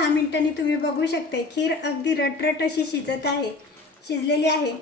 दहा मिनटांनी तुम्ही बघू शकता खीर अगदी रटरट अशी शिजत आहे शिजलेली आहे.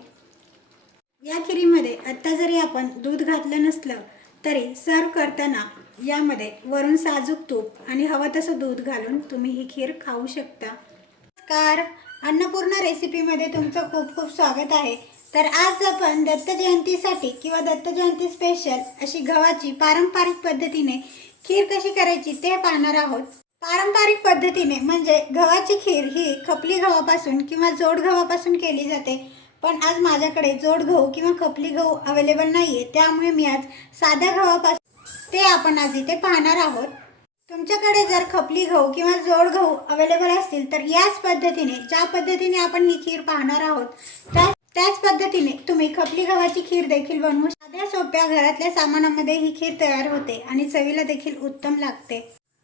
या खिरीमध्ये आत्ता जरी आपण दूध घातलं नसलं तरी सर्व करताना यामध्ये वरून साजूक तूप आणि हवं तसं दूध घालून तुम्ही ही खीर खाऊ शकता. नमस्कार. अन्नपूर्णा रेसिपीमध्ये तुमचं खूप खूप स्वागत आहे. तर आज आपण दत्त जयंतीसाठी किंवा दत्त जयंती स्पेशल अशी गव्हाची पारंपरिक पद्धतीने खीर कशी करायची ते पाहणार आहोत. पारंपरिक पद्धतीने म्हणजे गव्हाची खीर ही खपली गव्हापासून किंवा जोड गव्हापासून केली जाते. पण आज माझ्याकडे जोड गहू किंवा खपली गहू अवेलेबल नाही आहे त्यामुळे मी आज साध्या गव्हापासून ते आपण आज इथे पाहणार आहोत. तुमच्याकडे जर खपली गहू किंवा जोड गहू अवेलेबल असतील तर याच पद्धतीने ज्या पद्धतीने आपण ही खीर पाहणार आहोत त्या त्याच पद्धतीने तुम्ही खपली गव्हाची खीर देखील बनवू साध्या सोप्या घरातल्या सामानामध्ये ही खीर तयार होते आणि चवीला देखील उत्तम लागते.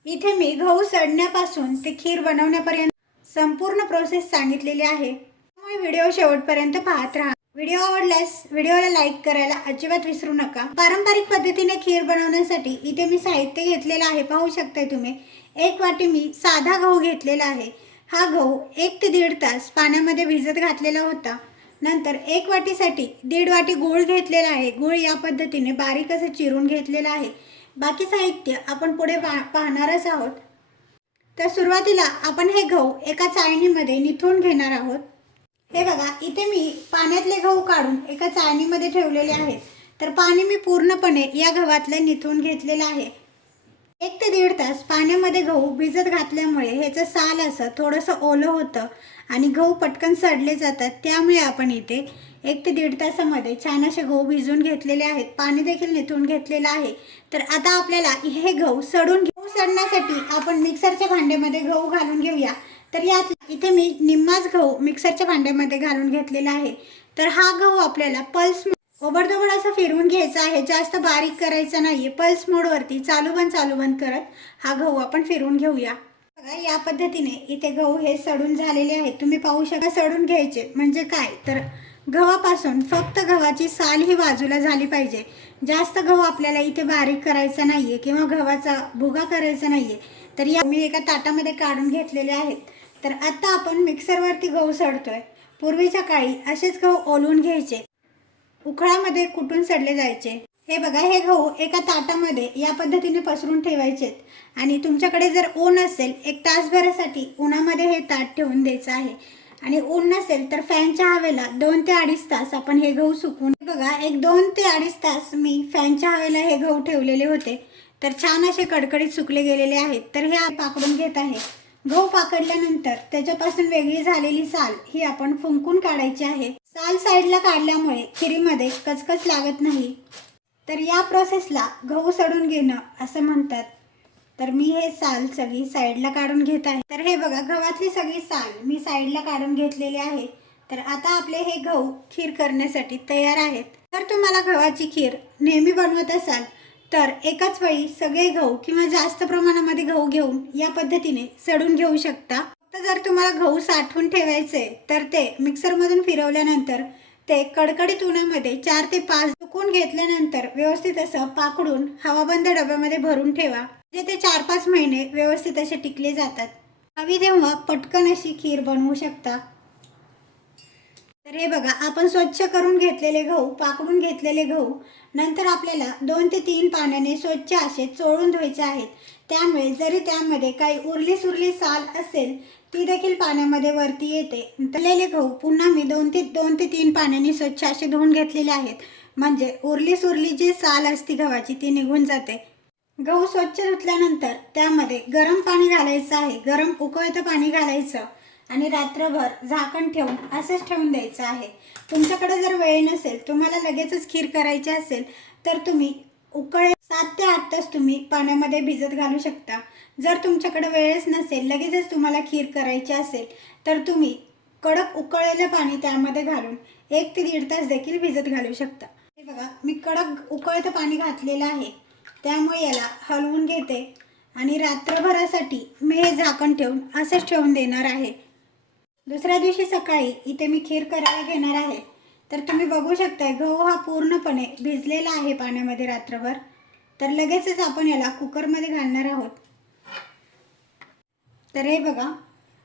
इथे मी गहू सडण्यापासून ते खीर बनवण्यापर्यंत संपूर्ण प्रोसेस सांगितलेली आहे. त्यामुळे व्हिडिओ शेवटपर्यंत पाहत राहा. व्हिडिओ आवडल्यास व्हिडिओला लाईक करायला अजिबात विसरू नका. पारंपरिक पद्धतीने खीर बनवण्यासाठी इथे मी साहित्य घेतलेलं आहे. पाहू शकताय तुम्ही. एक वाटी मी साधा गहू घेतलेला आहे. हा गहू एक ते दीड तास पाण्यामध्ये भिजत घातलेला होता. नंतर एक वाटीसाठी दीड वाटी गूळ घेतलेला आहे. गूळ या पद्धतीने बारीक असं चिरून घेतलेलं आहे. बाकी साहित्य आपण पुढे पा पाहणारच आहोत. तर सुरुवातीला आपण हे गहू एका चाळणीमध्ये निथून घेणार आहोत. हे बघा इथे मी पाण्यातले गहू काढून एका चाळणीमध्ये ठेवलेले आहेत. तर पाणी मी पूर्णपणे या गव्हातलं निथून घेतलेलं आहे. एक ते दीड तास पाण्यामध्ये गहू भिजत घातल्यामुळे ह्याचं साल असं थोडंसं ओलं होतं आणि गहू पटकन सडले जातात. त्यामुळे आपण इथे एक ते दीड तासामध्ये छान असे गहू भिजून घेतलेले आहेत पाणी देखील निथून घेतलेलं आहे. तर आता आपल्याला हे गहू सडून गहू सडण्यासाठी आपण मिक्सरच्या भांड्यामध्ये गहू घालून घेऊया. तर यात इथे मी निम्माच गहू मिक्सरच्या भांड्यामध्ये घालून घेतलेला आहे. तर हा गहू आपल्याला पल्स ओबडधोबड असं फिरवून घ्यायचा आहे. जास्त बारीक करायचा नाहीये. पल्स मोडवरती चालू बंद चालू बंद करत हा गहू आपण फिरवून घेऊया. बघा या पद्धतीने इथे गहू हे सडून झालेले आहेत. तुम्ही पाहू शकता सडून घ्यायचे म्हणजे काय? तर गव्हापासून फक्त गव्हाची साल ही बाजूला झाली पाहिजे. जास्त गहू आपल्याला इथे बारीक करायचा नाही आहे किंवा गव्हाचा भुगा करायचा नाही आहे तर या मी एका ताटामध्ये काढून घेतलेले आहेत. तर आत्ता आपण मिक्सरवरती गहू सडतोय. पूर्वीच्या काळी असेच गहू ओलून घ्यायचे. उखळामध्ये कुटून सडले जायचे. हे बघा हे गहू एका ताटामध्ये या पद्धतीने पसरून ठेवायचेत. आणि तुमच्याकडे जर ऊन असेल एक तासभरासाठी उन्हामध्ये हे ताट ठेवून द्यायचं आहे. आणि ऊन नसेल तर फॅनच्या हवेला दोन ते अडीच तास आपण हे गहू सुकवून बघा एक दोन ते अडीच तास मी फॅनच्या हवेला हे गहू ठेवलेले होते. तर छान असे कडकडीत सुकले गेलेले आहेत. तर हे पाकडून घेत आहे. गहू पाकडल्यानंतर त्याच्यापासून वेगळी झालेली साल ही आपण फुंकून काढायची आहे. साल साईडला काढल्यामुळे खिरीमध्ये कचकच लागत नाही. तर या प्रोसेसला गहू सडून घेणं असं म्हणतात. तर मी हे साल सगळी साईडला काढून घेत आहे. तर हे बघा गव्हातली सगळी साल मी साईडला काढून घेतलेली आहे. तर आता आपले हे गहू खीर करण्यासाठी तयार आहेत. तर तुम्हाला गव्हाची खीर नेहमी बनवत असाल तर एकाच वेळी सगळे गहू किंवा जास्त प्रमाणामध्ये गहू घेऊन या पद्धतीने सडून घेऊ शकता. फक्त जर तुम्हाला गहू साठवून ठेवायचे तर ते मिक्सरमधून फिरवल्यानंतर ते कडकडीत उन्हामध्ये चार ते पाच धुकून घेतल्यानंतर व्यवस्थित असं पाकडून हवाबंद डब्यामध्ये भरून ठेवा. जे ते चार पाच महिने व्यवस्थित असे टिकले जातात. हवी तेव्हा पटकन अशी खीर बनवू शकता. तर हे बघा आपण स्वच्छ करून घेतलेले गहू पाकडून घेतलेले गहू नंतर आपल्याला दोन ते तीन पाण्याने स्वच्छ असे चोळून धुवायचे आहेत. त्यामुळे जरी त्यामध्ये काही उरली सुरली साल असेल ती देखील पाण्यामध्ये वरती येते. तळलेले गहू पुन्हा मी दोन ते दोन ते तीन पाण्याने स्वच्छ असे धुवून घेतलेले आहेत. म्हणजे उरली सुरली जी साल असती गव्हाची ती निघून जाते. गहू स्वच्छ धुतल्यानंतर त्यामध्ये गरम पाणी घालायचं आहे. गरम उकळतं पाणी घालायचं आणि रात्रभर झाकण ठेवून असंच ठेवून द्यायचं आहे. तुमच्याकडे जर वेळ नसेल तुम्हाला लगेचच खीर करायची असेल तर तुम्ही उकळे सात ते आठ तास तुम्ही पाण्यामध्ये भिजत घालू शकता. जर तुमच्याकडे वेळच नसेल लगेचच तुम्हाला खीर करायची असेल तर तुम्ही कडक उकळलेलं पाणी त्यामध्ये घालून एक ते दीड तास देखील भिजत घालू शकता. हे बघा मी कडक उकळतं पाणी घातलेलं आहे. त्यामुळे याला हलवून घेते आणि रात्रभरासाठी मी हे झाकण ठेवून असंच ठेवून देणार आहे. दुसऱ्या दिवशी सकाळी इथे मी खीर करायला घेणार आहे. तर तुम्ही बघू शकताय गहू हा पूर्णपणे भिजलेला आहे पाण्यामध्ये रात्रभर. तर लगेचच आपण याला कुकरमध्ये घालणार आहोत. तर हे बघा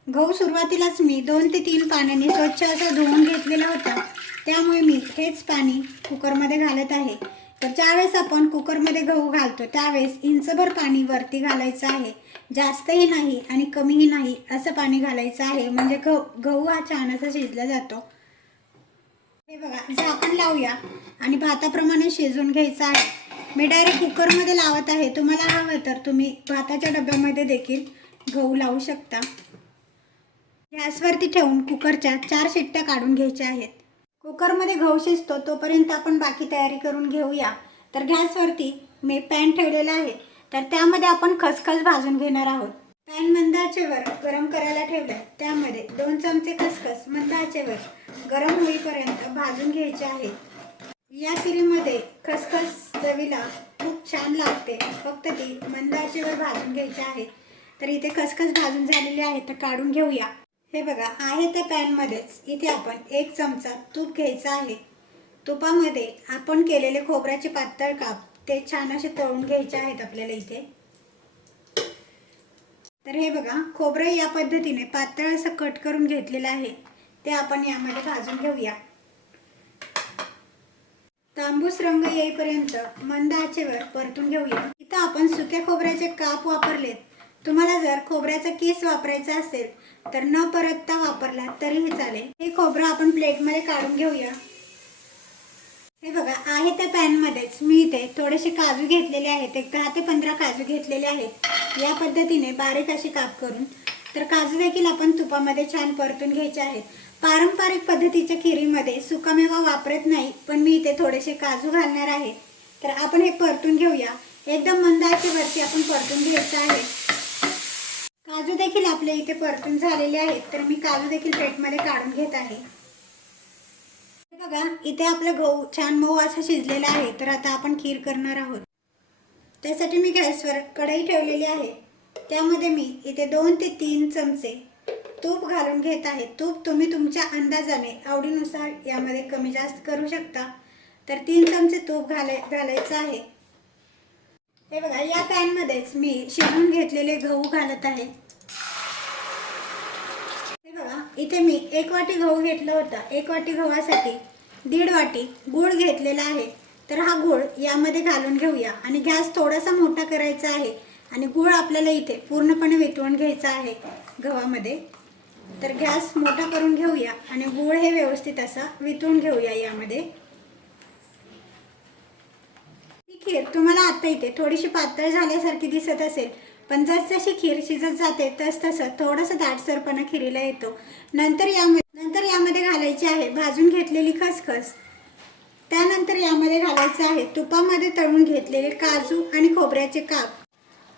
गहू सुरुवातीलाच मी दोन ते तीन पाण्याने स्वच्छ असं धुवून घेतलेला होता. त्यामुळे मी हेच पाणी कुकरमध्ये घालत आहे. तर ज्यावेळेस आपण कुकरमध्ये गहू घालतो त्यावेळेस इंचभर पाणी वरती घालायचं आहे. जास्तही नाही आणि कमीही नाही असं पाणी घालायचं आहे. म्हणजे गहू गहू हा छान असा शिजला जातो. हे बघा झाकण लावूया आणि भाताप्रमाणे शिजून घ्यायचं आहे. मी डायरेक्ट कुकरमध्ये लावत आहे. तुम्हाला हवं तर तुम्ही भाताच्या डब्यामध्ये देखील गहू लावू शकता. गॅसवरती ठेवून कुकरच्या चार शिट्ट्या काढून घ्यायच्या आहेत. कुकरमध्ये गहू शिजतो तोपर्यंत आपण बाकी तयारी करून घेऊया. तर गॅसवरती मी पॅन ठेवलेला आहे. तर त्यामध्ये आपण खसखस भाजून घेणार आहोत. पॅन मंद आचेवर गरम करायला ठेवलं त्यामध्ये दोन चमचे खसखस मंद आचेवर गरम होईपर्यंत भाजून घ्यायचे आहेत या खिरीमध्ये खसखस चवीला खूप छान लागते. फक्त ती मंद आचेवर भाजून घ्यायची आहे. तर इथे खसखस भाजून झालेली आहे तर काढून घेऊया. हे बघा आहे त्या पॅनमध्येच. इथे आपण एक चमचा तूप घ्यायचा आहे. तुपामध्ये आपण केलेले खोबऱ्याचे पातळ काप ते छान असे तळून घ्यायचे आहेत आपल्याला इथे. तर हे बघा खोबरं या पद्धतीने पातळ असं कट करून घेतलेलं आहे. ते आपण यामध्ये भाजून घेऊया. तांबूस रंग येईपर्यंत मंद आचेवर परतून घेऊया. इथं आपण सुक्या खोबऱ्याचे काप वापरलेत. तुम्हाला जर खोबऱ्याचा किस वापरायचा असेल तर न परतता वापरला तरीही चालेल. हे खोबरं आपण प्लेटमध्ये काढून घेऊया. हे बघा आहे त्या पॅनमध्येच. मी इथे थोडेसे काजू घेतलेले आहेत. एक दहा ते पंधरा काजू घेतलेले आहेत. या पद्धतीने बारीक असे काप करून. तर काजू देखील आपण तुपामध्ये छान परतून घ्यायचे आहेत. पारंपरिक पद्धतीच्या खिरीमध्ये सुकामेवा वापरत नाही पण मी इथे थोडेसे काजू घालणार आहे. तर आपण हे परतून घेऊया. एकदम मंद वरती आपण परतून घ्यायचं आहे. काजू देखील आपल्या इथे परतून झालेले आहेत तर मी काजू देखील प्लेटमध्ये काढून घेत आहे. बघा इथे आपलं गहू छान मऊ असा शिजलेला आहे तर आता आपण खीर करणार आहोत. त्यासाठी मी गॅसवर कढई ठेवलेली आहे. त्यामध्ये मी इथे दोन ते तीन चमचे तूप घालून घेत आहे. तूप तुम्ही तुमच्या अंदाजाने आवडीनुसार यामध्ये कमी जास्त करू शकता. तर तीन चमचे तूप घालाय घालायचं आहे. हे बघा या पॅनमध्येच मी शिजवून घेतलेले गहू घालत आहे. हे बघा इथे मी एक वाटी गहू घेतला होता. एक वाटी गव्हासाठी दीड वाटी गूळ घेतलेला आहे. तर हा गूळ यामध्ये घालून घेऊया. आणि गॅस थोडासा मोठा करायचा आहे. आणि गूळ आपल्याला इथे पूर्णपणे वितळून घ्यायचा आहे गव्हामध्ये. तर गॅस मोठा करून घेऊया. आणि गूळ हे व्यवस्थित असा वितळून घेऊया यामध्ये. खीर तुम्हाला आता इथे थोडीशी पातळ झाल्यासारखी दिसत असेल. पण जसजशी खीर शिजत जाते तस तसं थोडंसं दाटसरपणा खिरीला येतो. नंतर यामध्ये नंतर यामध्ये घालायची आहे भाजून घेतलेली खसखस. त्यानंतर यामध्ये घालायचं आहे तुपामध्ये तळून घेतलेले काजू आणि खोबऱ्याचे काप.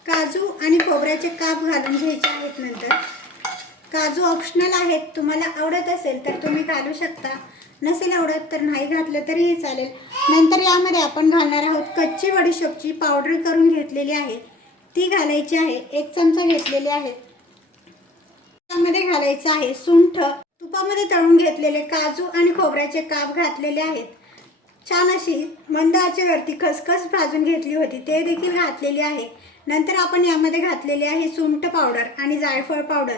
काजू आणि खोबऱ्याचे काप घालून घ्यायचे आहेत नंतर. काजू ऑप्शनल आहेत. तुम्हाला आवडत असेल तर तुम्ही घालू शकता. नसेल आवडत तर नाही घातलं तरीही चालेल. नंतर यामध्ये आपण घालणार आहोत कच्ची बडीशोपची पावडर करून घेतलेली आहे. ती घालायची आहे. एक चमचा घेतलेली आहे. त्यामध्ये घालायचं आहे सुंठ. तुपामध्ये तळून घेतलेले काजू आणि खोबऱ्याचे काप घातलेले आहेत. छान अशी मंद आचेवरती खसखस भाजून घेतली होती. ते देखील घातलेली आहे. नंतर आपण यामध्ये घातलेली आहे सुंठ पावडर आणि जायफळ पावडर.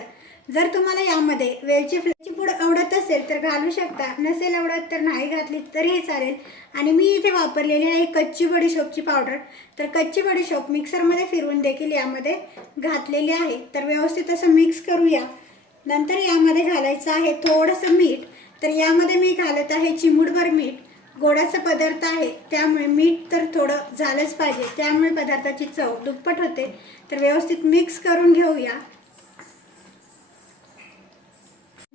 जर तुम्हाला यामध्ये वेलची फ्लेची पूड आवडत असेल तर घालू शकता. नसेल आवडत तर नाही घातली तरीही चालेल. आणि मी इथे वापरलेली आहे कच्ची बडीशोपची पावडर. तर कच्ची बडीशोप मिक्सरमध्ये फिरवून देखील यामध्ये घातलेली आहे. तर व्यवस्थित असं मिक्स करूया. नंतर यामध्ये घालायचं आहे थोडंसं मीठ. तर यामध्ये मी घालत आहे चिमूटभर मीठ. गोडाचा पदार्थ आहे. त्यामुळे मीठ तर थोडं झालंच पाहिजे. त्यामुळे पदार्थाची चव दुप्पट होते. तर व्यवस्थित मिक्स करून घेऊया.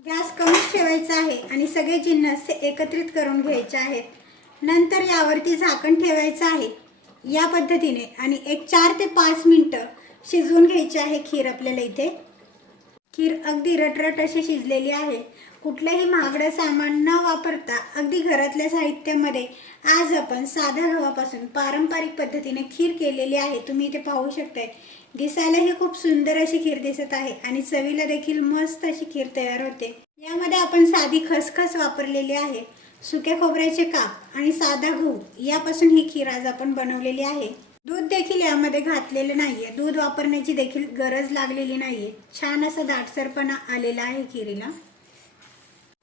गॅस कमी ठेवायचा आहे आणि सगळे जिन्नस एकत्रित करून घ्यायचे आहेत. नंतर यावरती झाकण ठेवायचं आहे. या पद्धतीने आणि एक चार ते पाच मिनटं शिजवून घ्यायची आहे खीर आपल्याला इथे. खीर अगदी रटरट अशी शिजलेली आहे. कुठलंही महागडं सामान न वापरता अगदी घरातल्या साहित्यामध्ये आज आपण साध्या गव्हापासून पारंपरिक पद्धतीने खीर केलेली आहे. तुम्ही इथे पाहू शकताय. दिसायलाही खूप सुंदर अशी खीर दिसत आहे आणि चवीला देखील मस्त अशी खीर तयार होते. यामध्ये आपण साधी खसखस वापरलेली आहे सुक्या खोबऱ्याचे काप आणि साधा गहू यापासून ही खीर आज आपण बनवलेली आहे. दूध देखील यामध्ये घातलेलं नाहीये. दूध वापरण्याची देखील गरज लागलेली नाहीये. छान असा दाटसरपणा आलेला आहे खिरीला.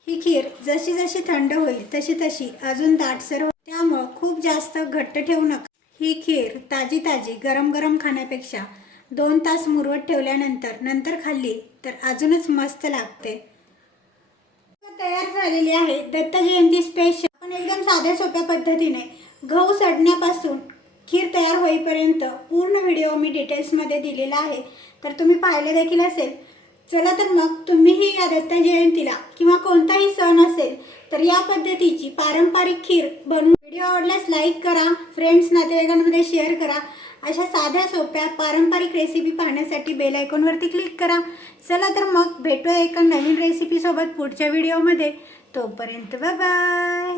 ही खीर जशी जशी थंड होईल तशी तशी अजून दाटसर हो त्यामुळं खूप जास्त घट्ट ठेवू नका. ही खीर ताजी ताजी गरम गरम खाण्यापेक्षा दोन तास मुरवत ठेवल्यानंतर नंतर खाल्ली तर अजूनच मस्त लागते. तयार झालेली आहे दत्त जयंती स्पेशल पण एकदम साध्या सोप्या पद्धतीने गहू सडण्यापासून खीर तयार होईपर्यंत पूर्ण व्हिडिओ मी डिटेल्समध्ये दिलेला आहे. तर तुम्ही पाहिले देखील असेल. चला तर मग तुम्हीही या दत्त जयंतीला किंवा कोणताही सण असेल तर या पद्धतीची पारंपरिक खीर बनवून व्हिडिओ आवडल्यास लाईक करा फ्रेंड्स नातेवाईकांमध्ये शेअर करा अशा साध्या सोप्या पारंपरिक रेसिपी पाहण्यासाठी बेल आयकॉनवरती क्लिक करा. चला तर मग भेटूया एका नवीन रेसिपीसोबत पुढच्या व्हिडिओमध्ये तोपर्यंत बाय